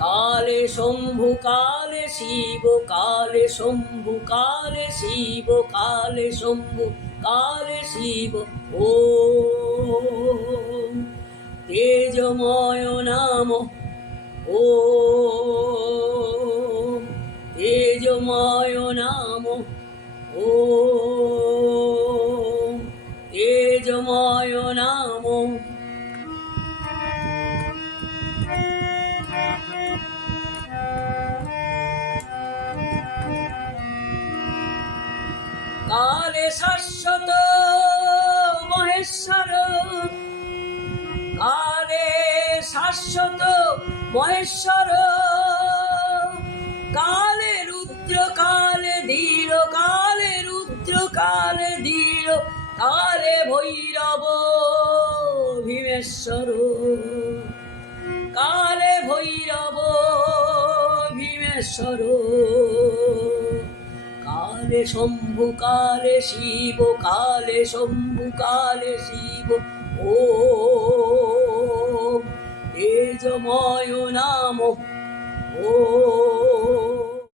কালে শম্ভু কালে শিব, কালে শম্ভু কালে শিব, কালে শম্ভু কালে শিব। ওম তেজময় নাম, ওম তেজময় নাম, ওম তেজময় নাম। কালে শাশ্বত মহেশ্বর, কালে শাশ্বত মহেশ্বর, কালে রুদ্র কালে ধীর, কালে রুদ্র কালে ধীর, কালে ভৈরব ভীমেশ্বর, কালে ভৈরব ভীমেশ্বর। কালে শম্ভু কালে শিব, কালে শম্ভু কালে শিব। ওম তেজময় নাম, ওম